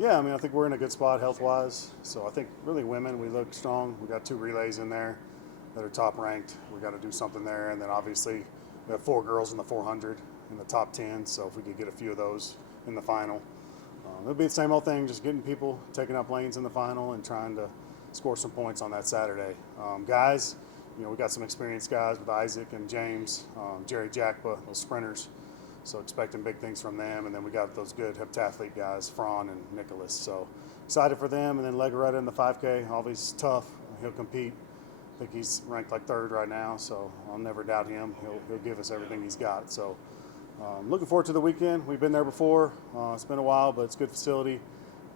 Yeah, I mean, I think we're in a good spot health-wise. So I think really women, we look strong. We got 2 relays in there that are top ranked. We got to do something there, and then obviously we have 4 girls in the 400 in the top 10. So if we could get a few of those in the final, it'll be the same old thing, just getting people taking up lanes in the final and trying to score some points on that Saturday. Guys, we got some experienced guys with Isaac and James, Jerry Jackba, those sprinters. So expecting big things from them. And then we got those good heptathlete guys, Fran and Nicholas. So excited for them. And then Legaretta in the 5K, always tough. He'll compete. I think he's ranked like 3rd right now, so I'll never doubt him. He'll give us everything he's got. So looking forward to the weekend. We've been there before. It's been a while, but it's a good facility.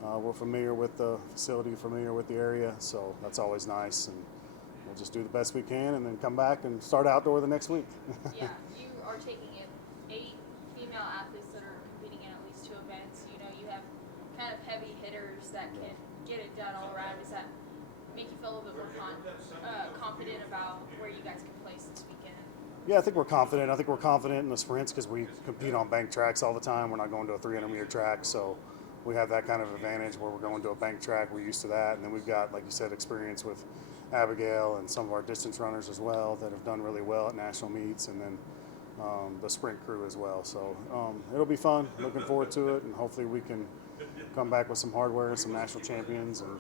We're familiar with the facility, familiar with the area, so that's always nice. And we'll just do the best we can and then come back and start outdoor the next week. Yeah, you are taking in 8 female athletes that are competing in at least 2 events. You have kind of heavy hitters that can get it done all around. Does that make you feel a little bit more confident about where you guys can place this weekend? Yeah, I think we're confident. I think we're confident in the sprints because we compete on bank tracks all the time. We're not going to a 300-meter track, so we have that kind of advantage where we're going to a bank track. We're used to that. And then we've got, like you said, experience with Abigail and some of our distance runners as well that have done really well at national meets, and then the sprint crew as well. So it'll be fun. Looking forward to it, and hopefully we can come back with some hardware and some national champions. And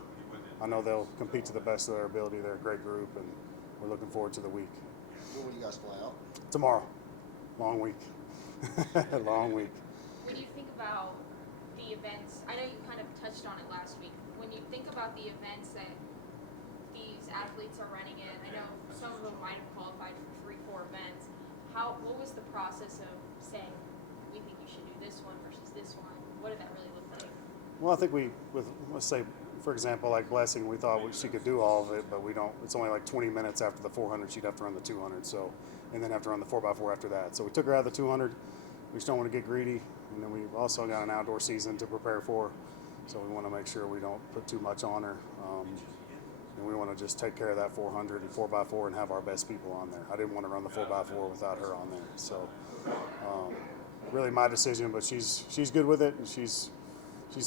I know they'll compete to the best of their ability. They're a great group, and we're looking forward to the week. When will you guys fly out? Tomorrow. Long week. Long week. When you think about the events, I know you kind of touched on it last week. When you think about the events that these athletes are running in, I know some of them might have qualified for 3-4 events. What was the process of saying, we think you should do this one versus this one? What did that really look like? Well, I think let's say, for example, like Blessing, we thought she could do all of it, but we don't. It's only like 20 minutes after the 400. She'd have to run the 200, so, and then have to run the 4x4 after that. So we took her out of the 200. We just don't want to get greedy, and then we've also got an outdoor season to prepare for, so we want to make sure we don't put too much on her. And we want to just take care of that 400 and 4x4 and have our best people on there. I didn't want to run the 4x4 without her on there. So really my decision, but she's good with it, and she's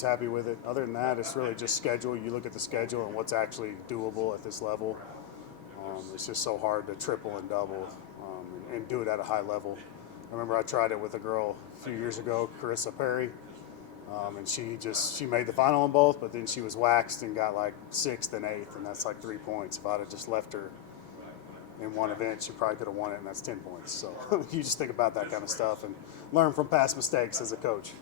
happy with it. Other than that, it's really just schedule. You look at the schedule and what's actually doable at this level. It's just so hard to triple and double and do it at a high level. I remember I tried it with a girl a few years ago, Carissa Perry, and she made the final on both, but then she was waxed and got like 6th and 8th, and that's like 3 points. If I'd have just left her in one event, she probably could have won it, and that's 10 points. So you just think about that kind of stuff and learn from past mistakes as a coach.